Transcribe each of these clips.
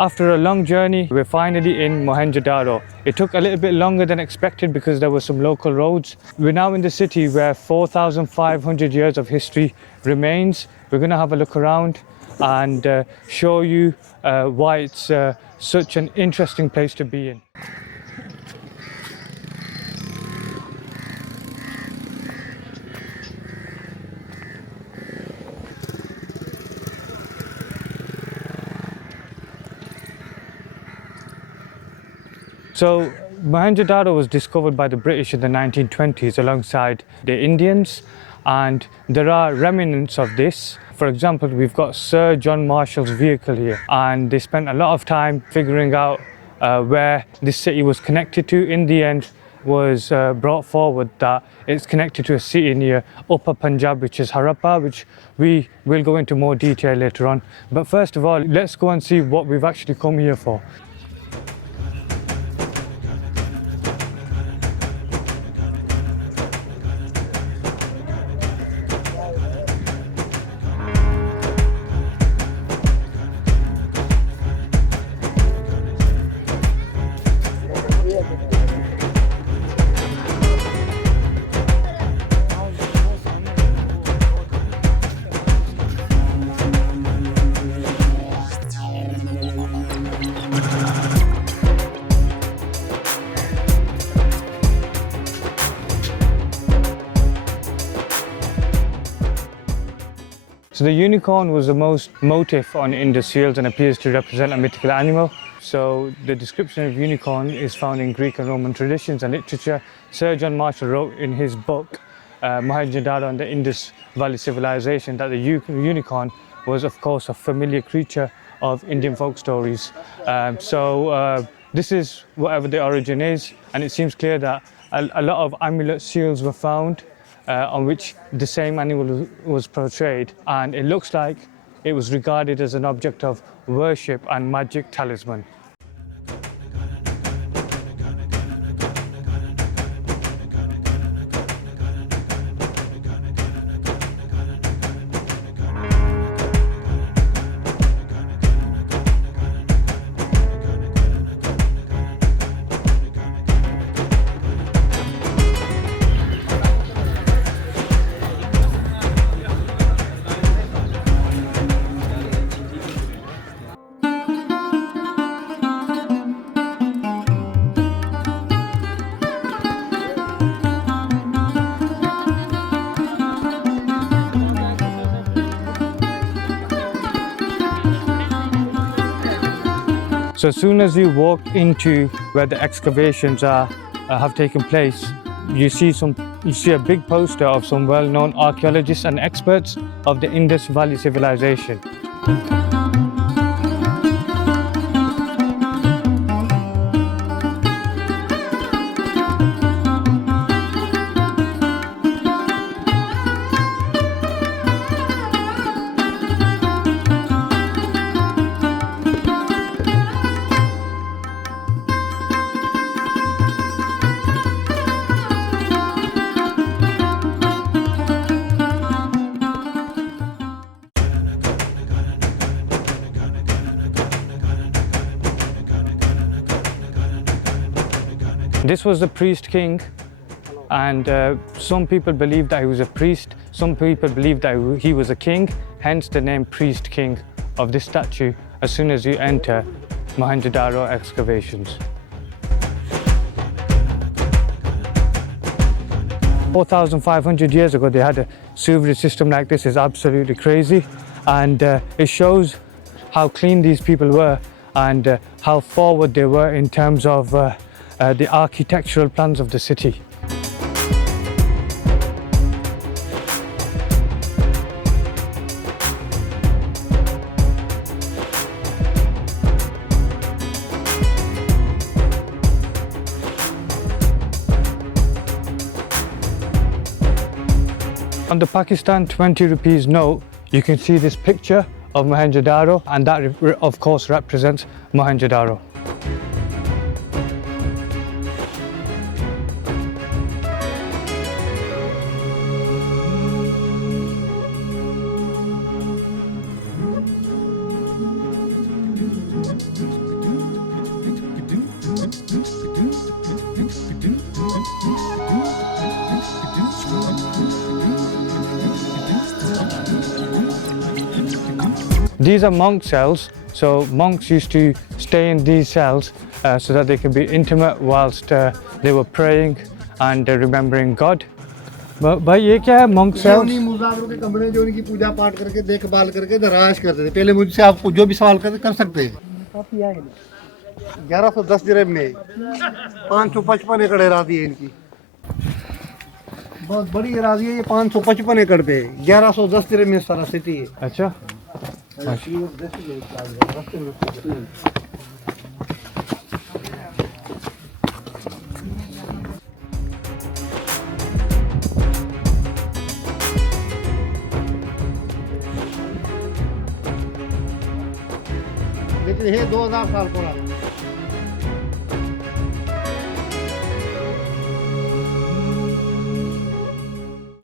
After a long journey, we're finally in Mohenjo Daro. It took a little bit longer than expected because there were some local roads. We're now in the city where 4,500 years of history remains. We're going to have a look around and show you why it's such an interesting place to be in. So Mohenjo Daro was discovered by the British in the 1920s alongside the Indians, and there are remnants of this. For example, we've got Sir John Marshall's vehicle here, and they spent a lot of time figuring out where this city was connected to. In the end, was brought forward that it's connected to a city near Upper Punjab, which is Harappa, which we will go into more detail later on. But first of all, let's go and see what we've actually come here for. So the unicorn was the most motif on Indus shields and appears to represent a mythical animal. So the description of unicorn is found in Greek and Roman traditions and literature. Sir John Marshall wrote in his book, Mohenjo Daro and the Indus Valley Civilization, that the unicorn was of course a familiar creature of Indian folk stories. This is whatever the origin is, and it seems clear that a lot of amulet seals were found on which the same animal was portrayed, and it looks like it was regarded as an object of worship and magic talisman. So as soon as you walk into where the excavations have taken place, you see a big poster of some well-known archaeologists and experts of the Indus Valley Civilization. This was the priest king, and some people believe that he was a priest, some people believe that he was a king, hence the name priest king of this statue as soon as you enter Mohenjo Daro excavations. 4,500 years ago they had a sewerage system like this. Is absolutely crazy, and it shows how clean these people were and how forward they were in terms of the architectural plans of the city. On the Pakistan 20 rupees note, you can see this picture of Mohenjo Daro, and that of course represents Mohenjo Daro. These are monk cells. So monks used to stay in these cells so that they could be intimate whilst they were praying and remembering God. भाई ये क्या है monk cells? उन्हीं मुजावरों के कमरे जो उनकी पूजा पाठ करके देखभाल करके दराज करते थे। पहले मुझसे आपको जो भी सवाल कर सकते हैं। काफी आए 1110 दिरहम में 555 एकड़ एरादी है इनकी, बहुत बड़ी एरादी है ये। 555 एकड़ पे 1110 दिरहम में सारा सिटी है। अच्छा लेकिन ये 2000 साल पुराना।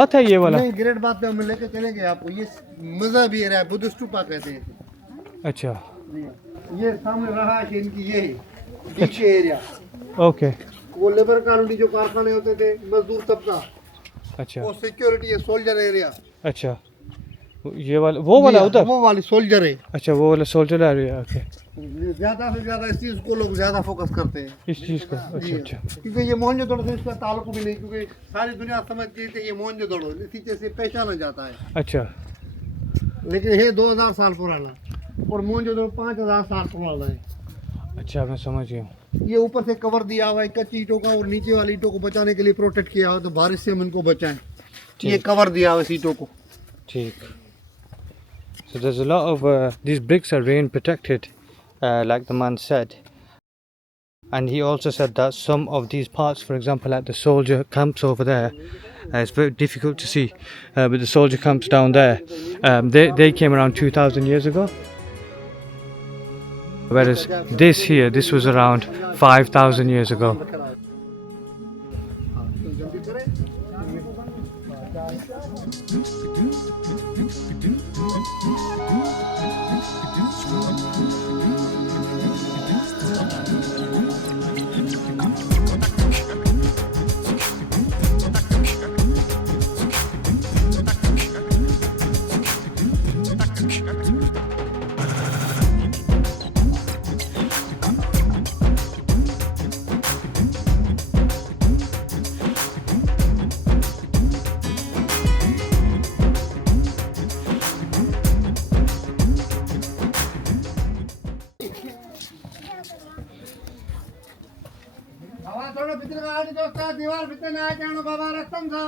बात है ये वाला? नहीं, ग्रेट बात पे हम लेके चलेंगे आपको। ये मज़हबी एरिया, बुद्धिस्ट टूपा कहते हैं। अच्छा, ये सामने रहा है इनकी, ये बीच एरिया। ओके। वो लेबर कॉलोनी जो कारखाने होते थे, मजदूर तबका। अच्छा। वो सिक्योरिटी है, सोल्जर एरिया। अच्छा, ये वाला वो वाला उधर? वो वाली सोल्जर है। अच्छा, वो वाला सोल्जर एरिया। ओके। ज्यादा से ज्यादा इस चीज को लोग ज्यादा फोकस करते हैं, इस चीज को। अच्छा अच्छा। क्योंकि ये मोहनजो दड़ो से इसका ताल्लुक भी नहीं, क्योंकि सारी दुनिया समझती है ये मोहनजो दड़ो इसी चीज से पहचाना जाता है। अच्छा, लेकिन ये 2000 साल पुराना और मोहनजो दड़ो 5000 साल पुराना है। अच्छा, मैं समझ गया। ये ऊपर से कवर दिया हुआ है कच्ची ईंटों का, और नीचे वाली ईंटों को बचाने के लिए प्रोटेक्ट किया हुआ, तो बारिश से हम इनको बचाएं। ये कवर दिया हुआ है ईंटों को। ठीक। So there's a lot of these bricks are rain protected, like the man said, and he also said that some of these parts, for example, at the soldier camps over there, it's very difficult to see, but the soldier camps down there, they came around 2,000 years ago, whereas this here, this was around 5,000 years ago. दीवार भीतर ना जानो बाबा रस्तम था।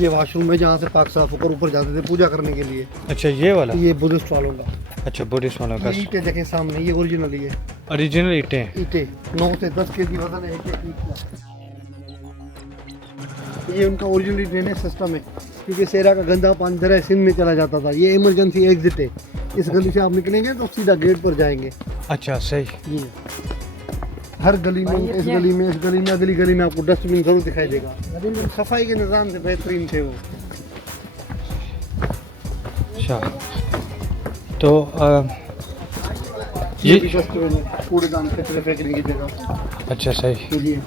ये washroom है जहाँ से पाक साफ होकर ऊपर जाते थे पूजा करने के लिए। अच्छा, ये वाला? ये बुद्धिस्ट वालों का। अच्छा, बुद्धिस्ट वालों का। ईंटें देखें सामने, ये ओरिजिनल है। ओरिजिनल ईंटें? ईंटें 9 से 10 केजी वजन है एक ईंट का। ये उनका ओरिजिनल ड्रेनेज सिस्टम है, क्योंकि सेरा का गंदा पानी दरिया सिंध में चला जाता था। ये इमरजेंसी एग्जिट है, इस गली से आप निकलेंगे तो सीधा गेट पर जाएंगे। अच्छा, सही। ये हर गली में, इस गली में, इस गली में, अगली गली में आपको डस्टबिन जरूर दिखाई देगा। सफाई के निज़ाम से बेहतरीन थे वो। अच्छा, तो ये भी डस्टबिन है, कूड़ेदान कचरे फेंकने की जगह। अच्छा, सही।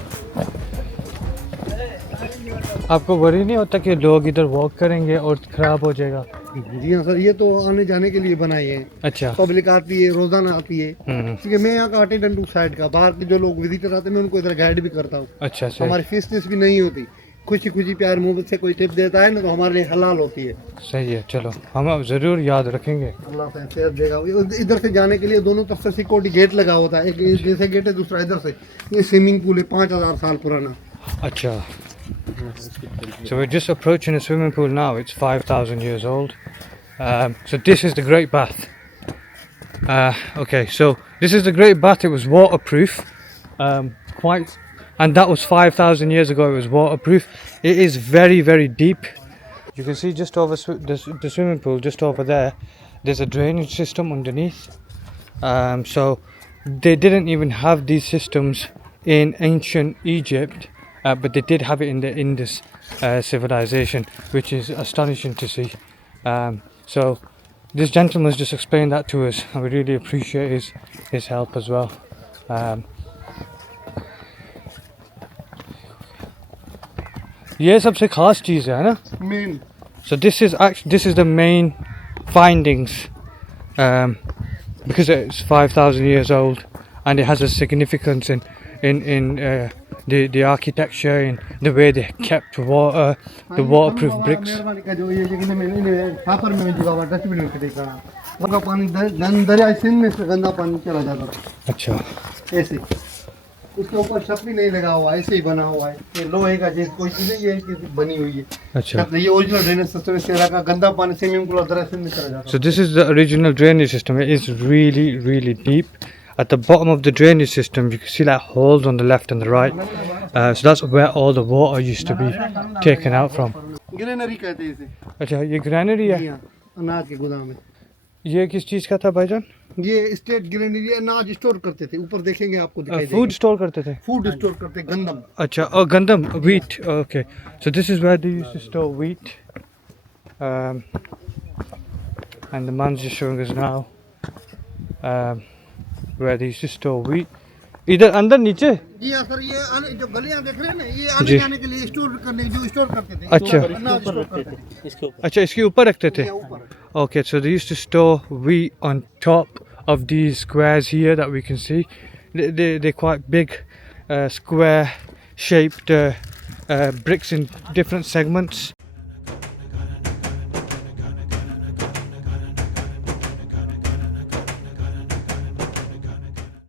आपको वरी नहीं होता कि लोग इधर वॉक करेंगे और खराब हो जाएगा? जी हाँ सर, ये तो आने जाने के लिए बनाए हैं। अच्छा। पब्लिक आती है, रोजाना आती है, क्योंकि मैं यहाँ का अटेंडेंट साइड का, बाहर के जो लोग विजिटर आते हैं मैं उनको इधर गाइड भी करता हूँ। अच्छा, हमारी फीस भी नहीं होती, खुशी खुशी प्यार मोहब्बत से कोई टिप देता है ना तो हमारे लिए हलाल होती है। सही है, चलो हम अब जरूर याद रखेंगे। अल्लाह सेहत देगा। इधर से जाने के लिए दोनों तरफ से सिक्योरिटी गेट लगा होता है, एक जैसे गेट है, दूसरा इधर से। ये स्विमिंग पूल है 5000 साल पुराना। अच्छा, so we're just approaching a swimming pool now. It's 5,000 years old. So this is the Great Bath. Okay, so this is the Great Bath. It was waterproof, and that was 5,000 years ago. It was waterproof. It is very, very deep. You can see just over the swimming pool, just over there, there's a drainage system underneath. So they didn't even have these systems in ancient Egypt, but they did have it in the Indus civilization, which is astonishing to see. So this gentleman's just explained that to us, and we really appreciate his help as well. ये सबसे खास चीज़ है ना? Main. So this is the main findings, because it's 5,000 years old, and it has a significance in the architecture, in the way they kept water, the waterproof bricks. अच्छा ऐसे उसके ऊपर छत भी नहीं लगा हुआ, ऐसे ही बना हुआ है। ये लोहे का जैसे कोई चीज नहीं है कि बनी हुई है। अच्छा, ये ओरिजिनल ड्रेनेज सिस्टम से लगा, गंदा पानी स्विमिंग पूल अंदर से निकल जाता है। So this is the original drainage system. It is really deep. At the bottom of the drainage system, you can see like holes on the left and the right. So that's where all the water used to be taken out from. Granary कहते हैं इसे। अच्छा, ये granary है। अनाज के गोदाम है। ये किस चीज़ का था भाईजान? ये स्टेट ग्रेनरी, अनाज स्टोर करते थे। ऊपर देखेंगे आपको दिखाई देगा। फूड स्टोर करते थे। फूड स्टोर करते, गंदम। अच्छा, oh, gandam, wheat. Okay, so this is where they used to store wheat, and the man's just showing us now where they used to store wheat. इधर अंदर नीचे? जी हाँ सर, ये जो गलियां देख रहे हैं ना, ये आने जाने के लिए स्टोर करने, जो स्टोर करते थे। अच्छा, अच्छा, इसके ऊपर रखते थे। Okay, so they used to store wheat on top of these squares here that we can see. They're quite big, square shaped bricks in different segments.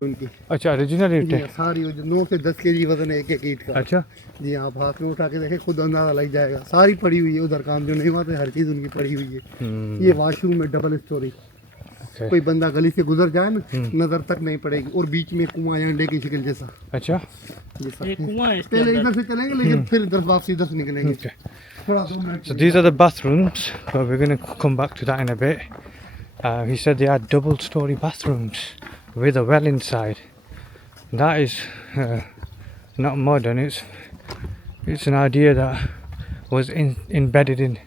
उनकी अच्छा, ओरिजिनल ईंट है। सारी 9 से 10 केजी वजन है एक ईंट का। अच्छा जी, आप हाथ में उठा के देखें, खुद अंदाजा लग जाएगा। सारी पड़ी हुई है, उधर काम जो नहीं हुआ था हर चीज उनकी पड़ी हुई है। ये वॉशरूम है, डबल स्टोरी। कोई बंदा गली से गुजर जाए ना, नजर तक नहीं पड़ेगी, और बीच में कुआं या अंडे की शिकल जैसा। अच्छा, ये कुआं है। पहले इधर से चलेंगे, लेकिन फिर इधर वापस इधर से निकलेंगे। थोड़ा 2 minute. So these are the bathrooms, but we're going to come back to that in a bit. He said they had double-story bathrooms with a well inside. That is not modern. It's an idea that was embedded in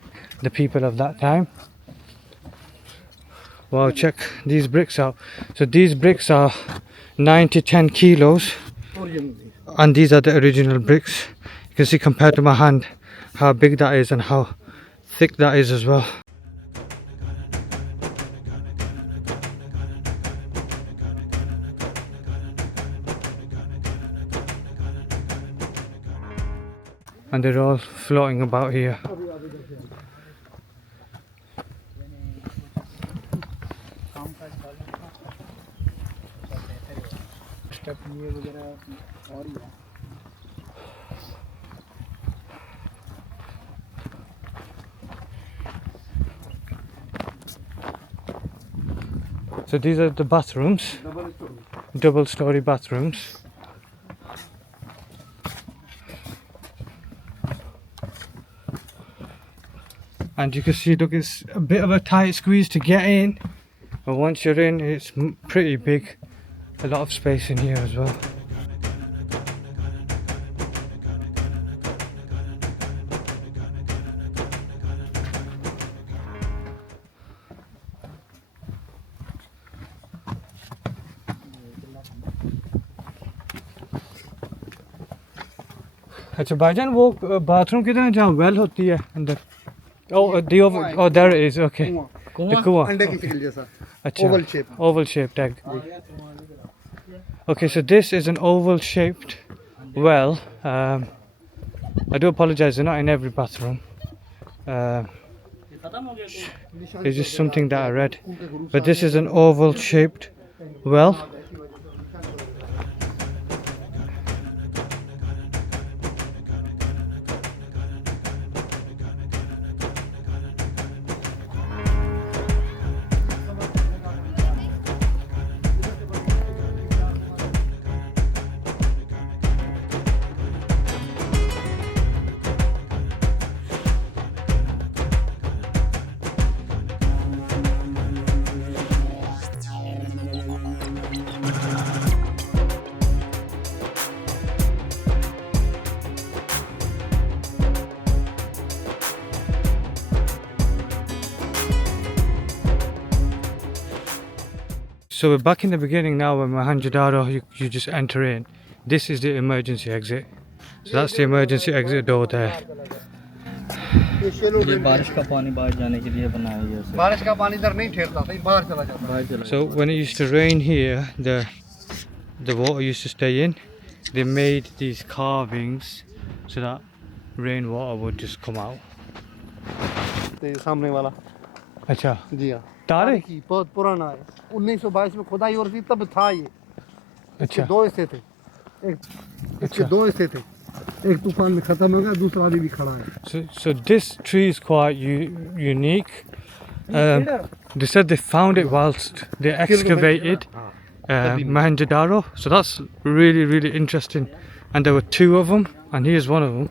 the people of that time. Wow, check these bricks out. So these bricks are 9 to 10 kilos, and these are the original bricks. You can see compared to my hand how big that is and how thick that is as well. And they're all floating about here. So these are the bathrooms, double-story bathrooms. And you can see, look, it's a bit of a tight squeeze to get in, but once you're in, it's pretty big. A lot of space in here as well. अच्छा भाईजान, वो bathroom किधर है जहाँ well होती है अंदर? Oh, oh, there it is. Okay. The kuwa. अंडे की शिकल जैसा। Achha. Oval shape. Oval shaped egg. Okay, so this is an oval shaped well. I do apologize, they're not in every bathroom. It's just something that I read. But this is an oval shaped well. So we're back in the beginning now where Mohenjo Daro, you just enter in. This is the emergency exit. So that's the emergency exit door there. ये बारिश का पानी बाहर जाने के लिए बनाया गया है। बारिश का पानी इधर नहीं ठहरता था, बाहर चला जाता। So when it used to rain here, the water used to stay in. They made these carvings so that rainwater would just come out. तो ये सामने वाला। अच्छा। जी हाँ। तारीख बहुत पुराना है। 1922 में खुदाई और थी तब था ये। अच्छा। दो हिस्से थे। इसके दो हिस्से थे। एक तूफान में खत्म हो गया, दूसरा अभी भी खड़ा है। So this tree is quite unique. They said they found it whilst they excavated Mohenjo Daro. So that's really, really interesting. And there were two of them, and here's one of them.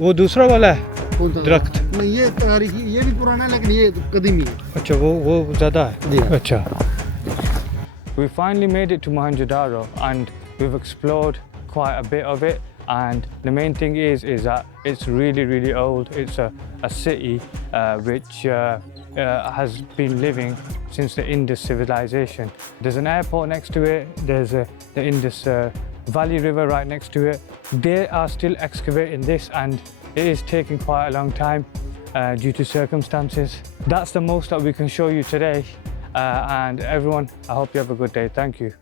वो दूसरा वाला है दरख्त नहीं, ये तारीखी, ये भी पुराना है लेकिन ये कदीमी है। अच्छा, वो ज़्यादा है जी। अच्छा। We finally made it to Mohenjo Daro and we've explored quite a bit of it, and the main thing is that it's really, really old. It's a city which has been living since the Indus Civilization. There's an airport next to it. There's the Indus Valley River right next to it. They are still excavating this, and it is taking quite a long time due to circumstances. That's the most that we can show you today. And everyone, I hope you have a good day. Thank you.